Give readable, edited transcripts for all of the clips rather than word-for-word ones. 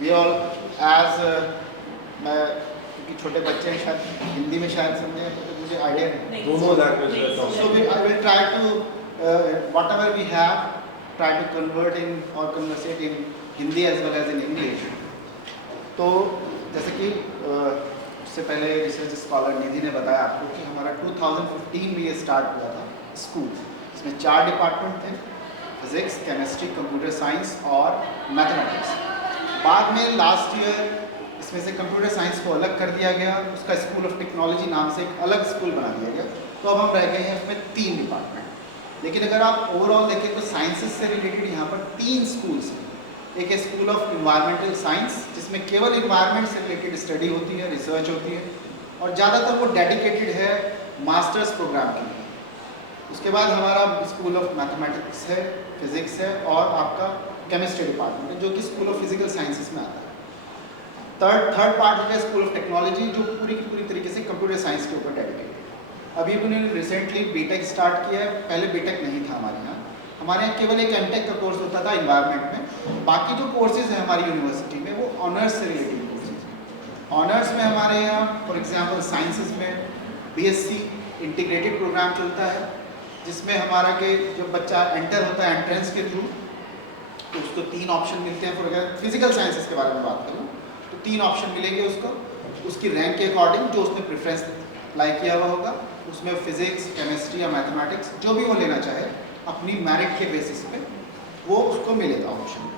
We all as मैं क्योंकि छोटे बच्चे हैं शायद हिंदी में शायद समझे तो मुझे आइडिया नहीं दोनों language so I will try to whatever we have try to convert in और conversate in Hindi as well as in English. तो जैसे कि उससे पहले रिसर्च स्कॉलर निधि ने बताया आपको कि हमारा 2015 में ये स्टार्ट हुआ था स्कूल। इसमें 4 डिपार्टमेंट थे, फिजिक्स, केमिस्ट्री, कंप्यूटर साइंस और मैथमेटिक्स। बाद में लास्ट ईयर इसमें से कंप्यूटर साइंस को अलग कर दिया गया, उसका स्कूल ऑफ टेक्नोलॉजी नाम से एक अलग स्कूल बना दिया गया। तो अब हम रह गए हैं इसमें 3 डिपार्टमेंट। लेकिन अगर आप ओवरऑल देखें तो साइंसेज से रिलेटेड यहाँ पर 3 स्कूल्स हैं। एक है स्कूल ऑफ इन्वायरमेंटल साइंस जिसमें केवल इन्वायरमेंट से रिलेटेड स्टडी होती है, रिसर्च होती है और ज़्यादातर वो डेडिकेटेड है मास्टर्स प्रोग्राम के लिए। उसके बाद हमारा स्कूल ऑफ मैथमेटिक्स है, फिजिक्स है और आपका केमिस्ट्री डिपार्टमेंट है जो कि स्कूल ऑफ फिजिकल साइंसेस में आता है। थर्ड पार्ट हो गया स्कूल ऑफ टेक्नोलॉजी जो पूरी की पूरी तरीके से कंप्यूटर साइंस के ऊपर डेडिकेटेड है। अभी उन्होंने रिसेंटली बीटेक स्टार्ट किया है, पहले बीटेक नहीं था हमारे यहाँ। हमारे यहाँ केवल एक एमटेक का कोर्स होता था इन्वायरमेंट में। बाकी जो कोर्सेज हैं हमारी यूनिवर्सिटी में वो ऑनर्स से रिलेटेड कोर्सेज हैं। ऑनर्स में हमारे यहाँ फॉर एग्जांपल साइंसेज में बीएससी इंटीग्रेटेड प्रोग्राम चलता है जिसमें हमारा के जब बच्चा एंटर होता है एंट्रेंस के थ्रू तो उसको 3 ऑप्शन मिलते हैं। फॉर एग्जाम्पल फिजिकल साइंसेज के बारे में बात करूँ तो 3 ऑप्शन मिलेंगे उसको, उसकी रैंक के अकॉर्डिंग जो उसने प्रेफरेंस अप्लाई किया हुआ होगा उसमें फिजिक्स, केमिस्ट्री या मैथमेटिक्स जो भी वो लेना चाहे अपनी मेरिट के बेसिस पे वो उसको मिलेगा ऑप्शन।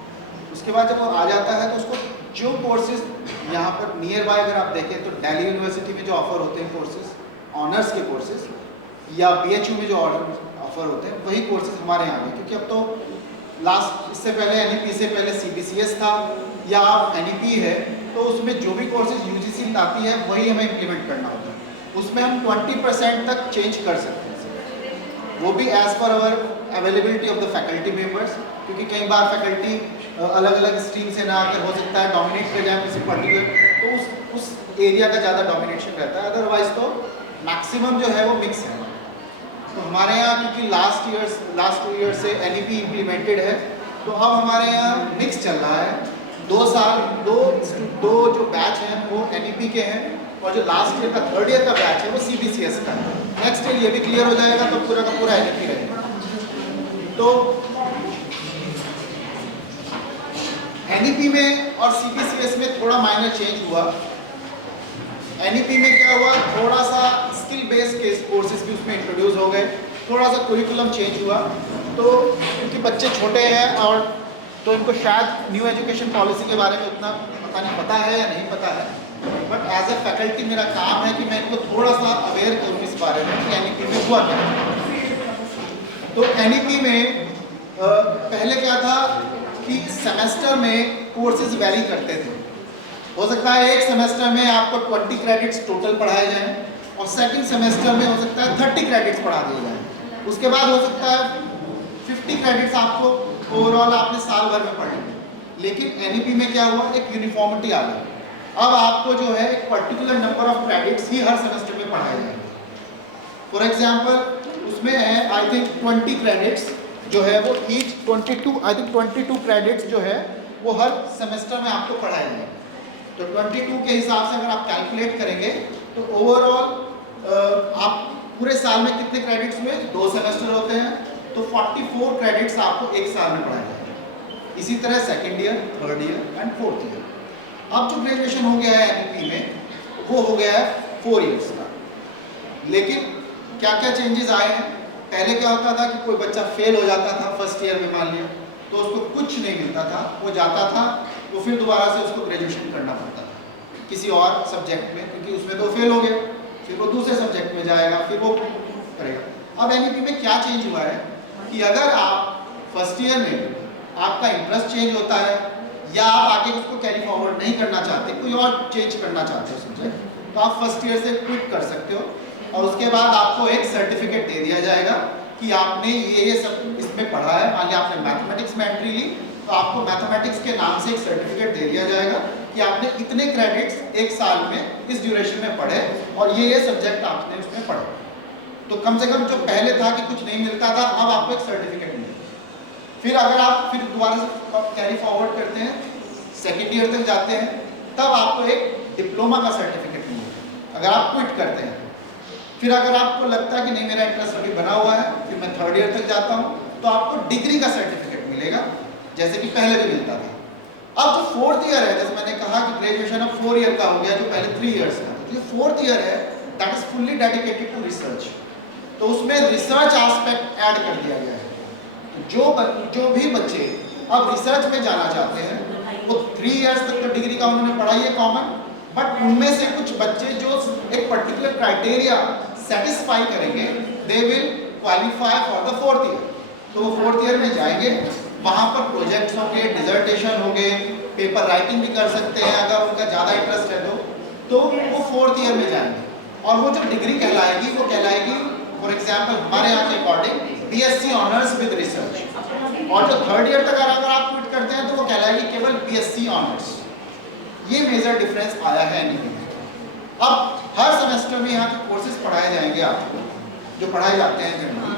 उसके बाद जब वो आ जाता है तो उसको जो कोर्सेज यहाँ पर नियर बाय अगर आप देखें तो दिल्ली यूनिवर्सिटी में जो ऑफर होते हैं कोर्सेज ऑनर्स के कोर्सेज या बीएचयू में जो ऑफर होते हैं वही कोर्सेज हमारे यहाँ में, क्योंकि अब तो लास्ट इससे पहले एनईपी से पहले सीबीसीएस था या एनईपी है तो उसमें जो भी कोर्सेज यूजीसी लाती है वही हमें इम्प्लीमेंट करना होता है। उसमें हम 20% तक चेंज कर सकते हैं, वो भी as per our availability of the faculty members, क्योंकि कई बार फैकल्टी अलग अलग स्ट्रीम से ना आकर हो सकता है डोमिनेट कर जाए किसी पर्टिकुलर, तो उस एरिया का ज़्यादा डोमिनेशन रहता है। अदरवाइज तो मैक्सिमम जो है वो मिक्स है। तो हमारे यहाँ क्योंकि लास्ट 2 ईयर से एनईपी इम्प्लीमेंटेड है तो अब हमारे यहाँ मिक्स चल रहा है। 2 जो बैच हैं वो एनईपी के हैं और जो लास्ट ईयर का 3rd ईयर का बैच है वो सीबीसीएस का है। नेक्स्ट ईयर ये भी क्लियर हो जाएगा तो पूरा का पूरा एनईपी रहेगा। तो एनईपी में और सीबीसीएस में थोड़ा माइनर चेंज हुआ। एनईपी में क्या हुआ, थोड़ा सा स्किल बेस्ड के कोर्सेज भी उसमें इंट्रोड्यूस हो गए, थोड़ा सा कुरिकुलम चेंज हुआ। तो क्योंकि बच्चे छोटे हैं और तो इनको शायद न्यू एजुकेशन पॉलिसी के बारे में उतना पता है या नहीं पता है, बट एज ए फैकल्टी मेरा काम है कि मैं इनको थोड़ा सा अवेयर करूँ इस बारे में कि एनईपी में हुआ क्या है। तो एनईपी में पहले क्या था कि सेमेस्टर में कोर्सेज वैरी करते थे। हो सकता है एक सेमेस्टर में आपको 20 क्रेडिट्स टोटल पढ़ाए जाएं और सेकंड सेमेस्टर में हो सकता है 30 क्रेडिट्स पढ़ा दिए जाएं। उसके बाद हो सकता है 50 क्रेडिट्स आपको ओवरऑल आपने साल भर में पढ़े। लेकिन एनईपी में क्या हुआ, एक यूनिफॉर्मिटी आ गई। अब आपको जो है एक particular number of credits he her semester में पढ़ाए जाएंगे। फॉर एग्जाम्पल उसमें है आई थिंक 20 क्रेडिट्स जो है वो ईच 22 क्रेडिट्स जो है वो हर सेमेस्टर में आपको पढ़ाए जाएंगे। तो 22 के हिसाब से अगर आप कैलकुलेट करेंगे तो ओवरऑल आप पूरे साल में कितने क्रेडिट्स हुए, 2 सेमेस्टर होते हैं तो 44 क्रेडिट्स आपको एक साल में पढ़ाए जाएंगे। इसी तरह second year, 3rd year and 4th year. अब जो ग्रेजुएशन हो गया है एनईपी में वो हो गया है 4 इयर्स का। लेकिन क्या क्या चेंजेस आए हैं, पहले क्या होता था कि कोई बच्चा फेल हो जाता था फर्स्ट ईयर में मान लिया तो उसको कुछ नहीं मिलता था, वो जाता था तो फिर दोबारा से उसको ग्रेजुएशन करना पड़ता था किसी और सब्जेक्ट में, क्योंकि उसमें तो फेल हो गया, फिर वो दूसरे सब्जेक्ट में जाएगा, फिर वो करेगा। अब एनईपी में क्या चेंज हुआ है कि अगर आप फर्स्ट ईयर में आपका इंटरेस्ट चेंज होता है या आप आगे उसको कैरी फॉरवर्ड नहीं करना चाहते, कोई और चेंज करना चाहते हो सब्जेक्ट, तो आप फर्स्ट ईयर से क्विट कर सकते हो और उसके बाद आपको एक सर्टिफिकेट दे दिया जाएगा कि आपने ये सब इसमें पढ़ा है। मान लिया आपने मैथमेटिक्स में एंट्री ली तो आपको मैथमेटिक्स के नाम से एक सर्टिफिकेट दे दिया जाएगा कि आपने इतने क्रेडिट्स एक साल में इस ड्यूरेशन में पढ़े और ये सब्जेक्ट आपने उसमें पढ़े। तो कम से कम जो पहले था कि कुछ नहीं मिलता था, अब आपको एक सर्टिफिकेट मिलेगा। फिर अगर आप फिर दोबारा से कैरी फॉरवर्ड करते हैं सेकेंड ईयर तक जाते हैं तब आपको एक डिप्लोमा का सर्टिफिकेट मिलेगा अगर आप क्विट करते हैं। फिर अगर आपको लगता है कि नहीं मेरा इंटरेस्ट अभी बना हुआ है, फिर मैं थर्ड ईयर तक जाता हूँ, तो आपको डिग्री का सर्टिफिकेट मिलेगा जैसे कि पहले भी मिलता था। अब जो फोर्थ ईयर है, जैसे मैंने कहा कि ग्रेजुएशन अब 4 ईयर का हो गया जो पहले 3 ईयर्स का, जो फोर्थ ईयर है that is fully dedicated to research. तो उसमें रिसर्च एस्पेक्ट ऐड कर दिया गया है। जो भी बच्चे अब रिसर्च में जाना चाहते हैं वो 3 इयर्स तक तो डिग्री का उन्होंने पढ़ाई है कॉमन, बट उनमें से कुछ बच्चे जो एक पर्टिकुलर क्राइटेरिया सेटिस्फाई करेंगे they will qualify for the fourth year. तो वो फोर्थ ईयर में जाएंगे, वहाँ पर प्रोजेक्ट्स होंगे, डिजर्टेशन होंगे, पेपर राइटिंग भी कर सकते हैं अगर उनका ज़्यादा इंटरेस्ट है तो वो फोर्थ ईयर में जाएंगे। और वो जो डिग्री कहलाएगी वो कहलाएगी फॉर एग्जाम्पल हमारे यहाँ के according BSc honours with research. और जो थर्ड ईयर तक अगर आप क्विट करते हैं तो वो कहलाएगी केवल BSc ऑनर्स। ये मेजर डिफरेंस आया है नहीं। अब हर सेमेस्टर में यहाँ के कोर्सेज पढ़ाए जाएंगे आपको जो पढ़ाए जाते हैं जनरली।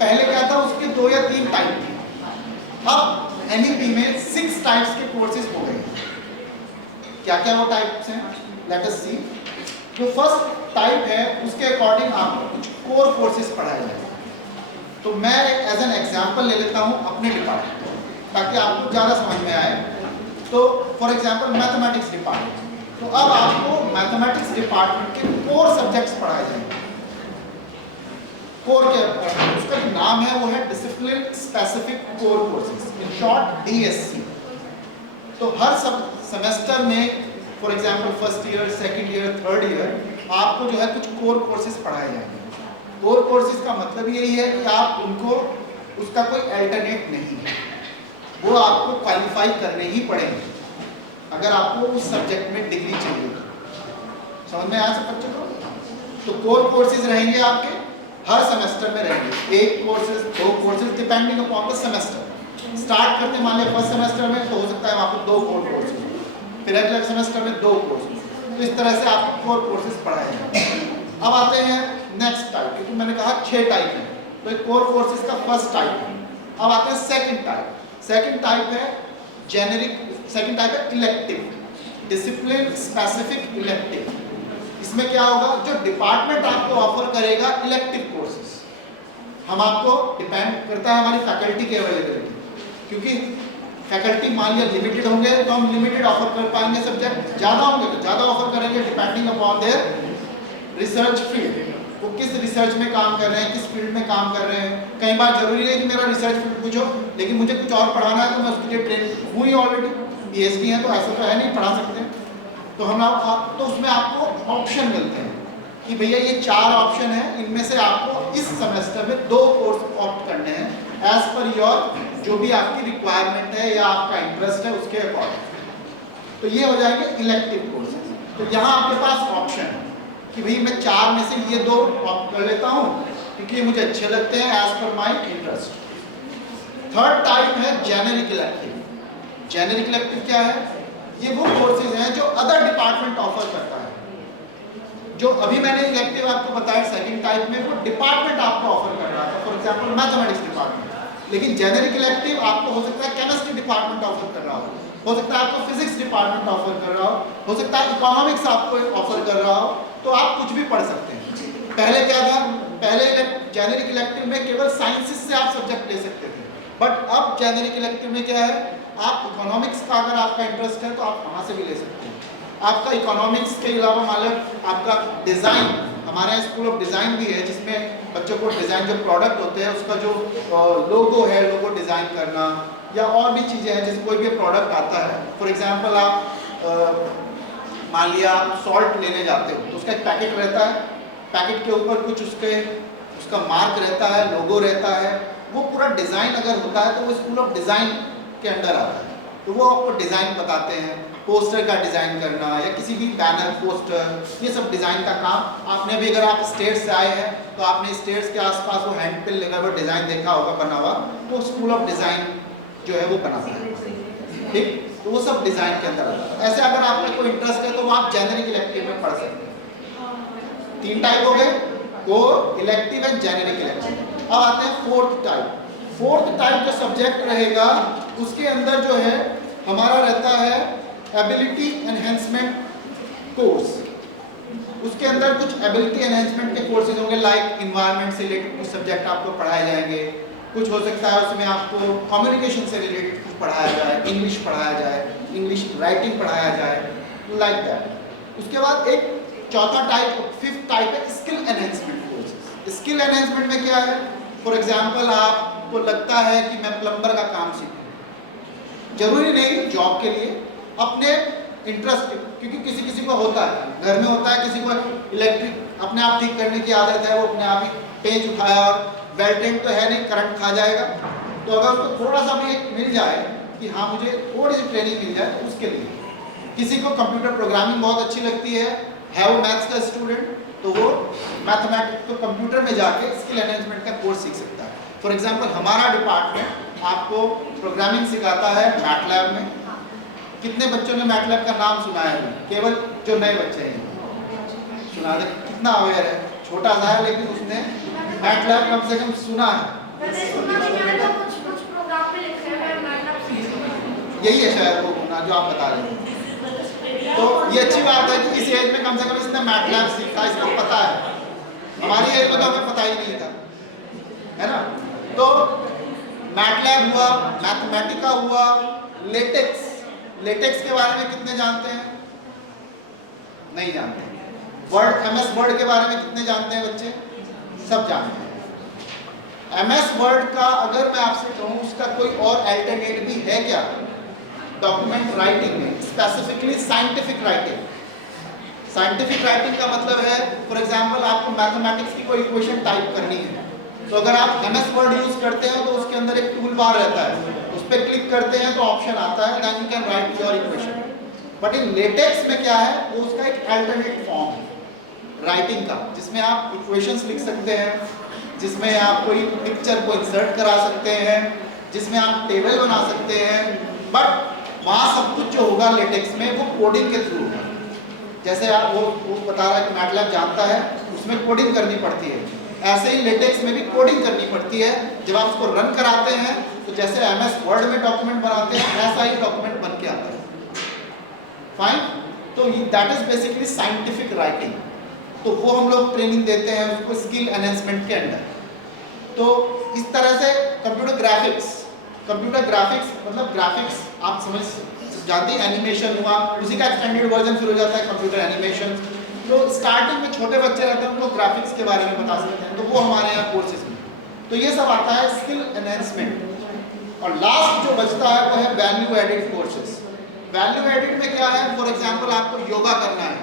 पहले क्या था उसके 2 या 3 टाइप थे, अब NEP में 6 टाइप्स के कोर्सेज हो गए। क्या क्या वो टाइप्स हैं, लेट अस सी। जो फर्स्ट टाइप है उसके अकॉर्डिंग आपको कुछ कोर कोर्सेज पढ़ाए जाएंगे। तो मैं एज एन एग्जांपल ले लेता हूँ अपने डिपार्टमेंट ताकि आपको ज़्यादा समझ में आए। तो फॉर एग्जांपल मैथमेटिक्स डिपार्टमेंट, तो अब आपको मैथमेटिक्स डिपार्टमेंट के कोर सब्जेक्ट्स पढ़ाए जाएंगे। कोर के उसका जो नाम है वो है discipline specific core courses, in short DSC। तो हर सब सेमेस्टर में for example first year, second year, third year आपको जो है कुछ कोर कोर्सेज पढ़ाए जाएंगे। कोर कोर्सेज का मतलब यही है कि आप उनको उसका कोई अल्टरनेट नहीं है, वो आपको क्वालिफाई करने ही पड़ेंगे अगर आपको उस सब्जेक्ट में डिग्री चाहिए। समझ में आया सब बच्चों को? तो कोर कोर्सेज रहेंगे आपके हर सेमेस्टर में रहेंगे, 1 courses 2 courses depending upon the semester. Start करते मान लिया फर्स्ट सेमेस्टर में तो हो सकता है आपको 2 कोर कोर्सेज, फिर अगले सेमेस्टर में 2 कोर्सेज। तो इस तरह से आपको कोर कोर्सेज पढ़ाए जाएंगे। अब आते हैं नेक्स्ट टाइप, क्योंकि मैंने कहा 6 टाइप है, तो कोर कोर्सेज का फर्स्ट टाइप है। अब आते हैं सेकंड टाइप। सेकंड टाइप है जेनेरिक, सेकंड टाइप है इलेक्टिव, डिसिप्लिन स्पेसिफिक इलेक्टिव। इसमें क्या होगा, जो डिपार्टमेंट आपको ऑफर करेगा इलेक्टिव कोर्सेज, हम आपको डिपेंड करता है हमारी फैकल्टी की अवेलेबिलिटी, क्योंकि फैकल्टी मान लिया लिमिटेड होंगे तो हम लिमिटेड ऑफर कर पाएंगे सब्जेक्ट, ज़्यादा होंगे तो ज़्यादा ऑफर करेंगे depending upon their research field. वो किस रिसर्च में काम कर रहे हैं, किस फील्ड में काम कर रहे हैं। कई बार जरूरी है कि मेरा रिसर्च फील्ड पूछो, लेकिन मुझे कुछ और पढ़ाना है तो मैं उसके लिए ट्रेन हूँ ही ऑलरेडी, PhD है तो ऐसा तो है नहीं पढ़ा सकते। तो हम तो उसमें आपको ऑप्शन मिलते हैं कि भैया ये 4 ऑप्शन है, इनमें से आपको इस सेमेस्टर में 2 कोर्स ऑप्ट करने हैं एज पर योर जो भी आपकी रिक्वायरमेंट है या आपका इंटरेस्ट है उसके अकॉर्डिंग। तो ये हो जाएंगे इलेक्टिव कोर्सेज। तो यहाँ आपके पास ऑप्शन है कि भाई मैं 4 में से ये 2 ऑप्ट कर लेता हूँ क्योंकि ये मुझे अच्छे लगते हैं as per my interest. Third type है जेनेरिक इलेक्टिव। जेनेरिक इलेक्टिव क्या है, ये वो कोर्सेज हैं जो अदर डिपार्टमेंट ऑफर करता है। जो अभी मैंने इलेक्टिव आपको बताया सेकंड टाइप में, वो डिपार्टमेंट आपको ऑफर कर रहा था, फॉर एग्जांपल मैथमेटिक्स डिपार्टमेंट। लेकिन जेनेरिक इलेक्टिव आपको हो सकता है केमिस्ट्री डिपार्टमेंट ऑफर कर रहा हो सकता है आपको फिजिक्स डिपार्टमेंट ऑफर कर रहा हो सकता है इकोनॉमिक्स आपको ऑफर कर रहा हो, तो आप कुछ भी पढ़ सकते हैं। पहले क्या था, पहले जेनेरिक इलेक्टिव में केवल साइंसेस से आप सब्जेक्ट ले सकते थे, बट अब जेनेरिक इलेक्टिव में क्या है, आप इकोनॉमिक्स का अगर आपका इंटरेस्ट है तो आप वहाँ से भी ले सकते हैं। आपका इकोनॉमिक्स के अलावा मतलब आपका डिज़ाइन, हमारे यहाँ स्कूल ऑफ डिज़ाइन भी है जिसमें बच्चों को डिज़ाइन जो प्रोडक्ट होते हैं उसका जो लोगो है, लोगो डिज़ाइन करना या और भी चीज़ें हैं। जैसे कोई भी प्रोडक्ट आता है, फॉर एग्जांपल आप मान लिया आप सॉल्ट लेने जाते हो तो उसका एक पैकेट रहता है, पैकेट के ऊपर कुछ उसका मार्क रहता है, लोगो रहता है। वो पूरा डिज़ाइन अगर होता है तो वो स्कूल ऑफ डिज़ाइन के अंडर आता है। तो वो आपको डिज़ाइन बताते हैं, पोस्टर का डिज़ाइन करना या किसी भी बैनर, पोस्टर, ये सब डिज़ाइन का काम। आपने भी अगर आप स्टेट्स से आए हैं तो आपने स्टेट्स के आसपास वो हैंड पेन लगा हुआ डिज़ाइन देखा होगा बना हुआ, तो स्कूल ऑफ डिज़ाइन जो है वो बनाता है, ठीक। तो वो सब डिज़ाइन के अंदर आता है। ऐसे अगर आपका कोई इंटरेस्ट है तो वो आप जेनेरिक इलेक्टिव में पढ़ सकते हैं। 3 टाइप हो गए, core, elective and generic elective. अब आते हैं फोर्थ टाइप। फोर्थ टाइप जो सब्जेक्ट रहेगा उसके अंदर जो है हमारा रहता है एबिलिटी एनहेंसमेंट कोर्स। उसके अंदर कुछ एबिलिटी एनहेंसमेंट के कोर्सेज होंगे, लाइक इन्वायरमेंट से रिलेटेड कुछ सब्जेक्ट आपको पढ़ाए जाएंगे, कुछ हो सकता है उसमें आपको कम्युनिकेशन से रिलेटेड कुछ पढ़ाया जाए, इंग्लिश पढ़ाया जाए, इंग्लिश राइटिंग पढ़ाया जाए, लाइक दैट। उसके बाद एक चौथा टाइप, फिफ्थ टाइप है skill enhancement courses. Skill enhancement में क्या है, फॉर एग्जाम्पल आपको लगता है कि मैं प्लम्बर का काम सीखूं, जरूरी नहीं जॉब के लिए, अपने इंटरेस्ट, क्योंकि किसी किसी को होता है, घर में होता है किसी को इलेक्ट्रिक अपने आप ठीक करने की आदत है, वो अपने आप ही पेंच उठाया और वेल्डेंट तो है नहीं, करंट खा जाएगा। तो अगर उसको थोड़ा सा भी एक मिल जाए कि हाँ मुझे थोड़ी सी ट्रेनिंग मिल जाए, तो उसके लिए। किसी को कंप्यूटर प्रोग्रामिंग बहुत अच्छी लगती है वो मैथ्स का स्टूडेंट, तो वो मैथमेटिक्स को कंप्यूटर में जाके स्किल एनहेंसमेंट का कोर्स सीख सकता है। फॉर एग्जांपल हमारा डिपार्टमेंट आपको प्रोग्रामिंग सिखाता है मैटलैब में। कितने बच्चों ने मैटलैब का नाम सुना है? केवल जो नए बच्चे हैं सुना दे, कितना अवेयर है, छोटा सा है लेकिन उसने मैटलैब कम से कम सुना है। यही है शायद वो गुना जो आप बता रहे हैं। तो ये अच्छी बात है कि इस एज में कम से कम इसने मैटलैब सीखा, इसको पता है। हमारी एज में तो हमें पता ही नहीं था, है ना। तो मैटलैब हुआ, मैथमेटिका हुआ, लेटेक्स। लेटेक्स के बारे में कितने जानते हैं? नहीं जानते। वर्ड, एमएस वर्ड के बारे में कितने जानते हैं बच्चे? सब जानते हैं। एमएस वर्ड का अगर मैं आपसे कहूँ उसका कोई और अल्टरनेट भी है क्या डॉक्यूमेंट राइटिंग में, specifically scientific writing? Scientific writing का मतलब है, फॉर एग्जांपल आपको मैथमेटिक्स की कोई इक्वेशन टाइप करनी है, तो अगर आप एमएस वर्ड यूज करते हैं तो उसके अंदर एक टूल बार रहता है, उस पर क्लिक करते हैं तो ऑप्शन आता है, then you can write your equation. But in LaTeX में क्या है, वो उसका एक अल्टरनेट फॉर्म है राइटिंग का, जिसमें आप इक्वेशंस लिख सकते हैं, जिसमें आप कोई पिक्चर को इंसर्ट करा सकते हैं, जिसमें आप टेबल बना सकते हैं। बट वहाँ सब कुछ जो होगा लेटेक्स में वो कोडिंग के थ्रू होगा। जैसे आप वो बता रहा है कि मैटलैब जानता है, उसमें कोडिंग करनी पड़ती है, ऐसे ही लेटेक्स में भी कोडिंग करनी पड़ती है। जब आप उसको रन कराते हैं तो जैसे एमएस वर्ड में डॉक्यूमेंट बनाते हैं ऐसा ही डॉक्यूमेंट बन के आता है। फाइन, तो that is basically scientific writing. तो वो हम लोग ट्रेनिंग देते हैं उसको स्किल एनहेंसमेंट के अंदर। तो इस तरह से कंप्यूटर ग्राफिक्स मतलब ग्राफिक्स आप समझ जानते हैं, एनिमेशन हुआ, उसी का एक्सटेंडेड वर्जन फिर हो जाता है कंप्यूटर एनिमेशन। तो स्टार्टिंग में छोटे बच्चे रहते हैं उनको ग्राफिक्स के बारे में बता सकते हैं, तो वो हमारे यहाँ कोर्सेज में। तो ये सब आता है स्किल एनहेंसमेंट। और लास्ट जो बचता है वो है value added courses. Value added में क्या है, फॉर एग्जांपल आपको योगा करना है,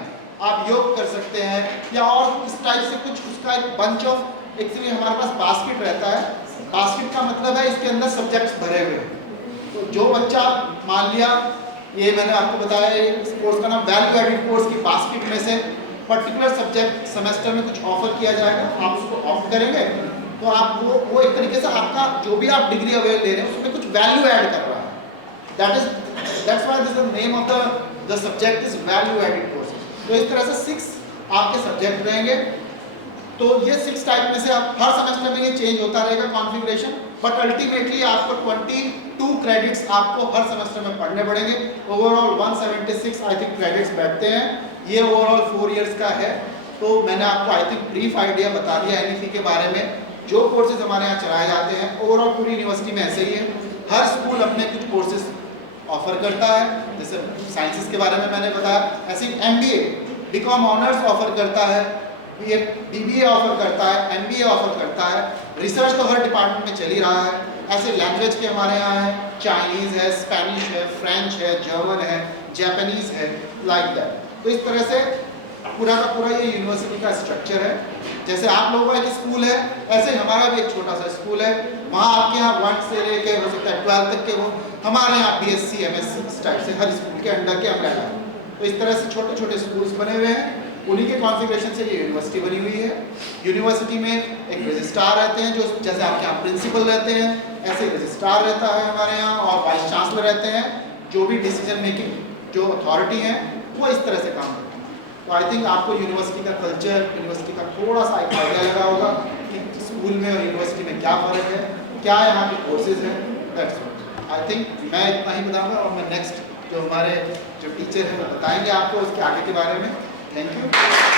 आप योग कर सकते हैं, या और इस टाइप से कुछ उसका एक बंच ऑफ, एक्चुअली हमारे पास बास्केट रहता है। बास्केट का मतलब है इसके अंदर सब्जेक्ट्स भरे हुए हैं। तो जो बच्चा, मान लिया ये मैंने आपको बताया इस कोर्स का नाम वैल्यू एडिड कोर्स की बास्केट में से पर्टिकुलर सब्जेक्ट सेमेस्टर में कुछ ऑफर किया जाएगा, आप उसको ऑप्ट करेंगे तो आप वो एक तरीके से आपका जो भी आप डिग्री अवेल ले रहे हैं उसमें कुछ वैल्यू ऐड कर रहा है। That's why this the name of the subject is value added courses. तो इस तरह से 6 आपके सब्जेक्ट रहेंगे। तो ये 6 टाइप में से आप हर सेमेस्टर में ये चेंज होता रहेगा कॉन्फ़िगरेशन, बट अल्टीमेटली आपको 22 क्रेडिट्स आपको हर सेमेस्टर में पढ़ने पड़ेंगे। ओवरऑल 176 आई थिंक क्रेडिट्स बैठते हैं। ये ओवरऑल 4 इयर्स का है। तो मैंने आपको आई थिंक ब्रीफ आइडिया बता दिया NEC के बारे में, जो कोर्सेज हमारे यहाँ चलाए जाते हैं। ओवरऑल पूरी यूनिवर्सिटी में ऐसे ही है, हर स्कूल अपने कुछ कोर्सेज ऑफर करता है। जैसे साइंसेस के बारे में मैंने बताया, ऐसे ही MBA BCom ऑनर्स ऑफर करता है, BBA ऑफर करता है, MBA ऑफर करता है। रिसर्च तो हर डिपार्टमेंट में चल ही रहा है। ऐसे लैंग्वेज के हमारे यहाँ है, चाइनीज़ है, स्पेनिश है, फ्रेंच है, जर्मन है, जापानीज़ है, लाइक दैट। तो इस तरह से पूरा का पूरा ये यूनिवर्सिटी का स्ट्रक्चर है। जैसे आप लोगों का एक स्कूल है, ऐसे हमारा भी एक छोटा सा स्कूल है। वहाँ आपके यहाँ 1 से लेके हो सकता है 12 तक के हो, हमारे यहाँ BSc MSc इस टाइप से हर स्कूल के अंडर के अम्ब्रेला है। तो इस तरह से छोटे छोटे स्कूल्स बने हुए हैं, उन्हीं के कॉन्फ़िगरेशन से ये यूनिवर्सिटी बनी हुई है। यूनिवर्सिटी में एक रजिस्ट्रार रहते हैं, जो जैसे आपके यहाँ प्रिंसिपल रहते हैं ऐसे रजिस्ट्रार रहता है हमारे यहाँ, और वाइस चांसलर रहते हैं। जो भी डिसीजन मेकिंग जो अथॉरिटी है वो इस तरह से काम करते हैं। तो आई थिंक आपको यूनिवर्सिटी का कल्चर, यूनिवर्सिटी का थोड़ा सा एक आइडिया लगा होगा कि स्कूल में और यूनिवर्सिटी में क्या फ़र्क है, क्या यहाँ के कोर्सेज हैं। That's all. आई थिंक मैं इतना ही बताऊंगा और मैं नेक्स्ट जो हमारे जो टीचर हैं बताएंगे आपको उसके आगे के बारे में। Thank you.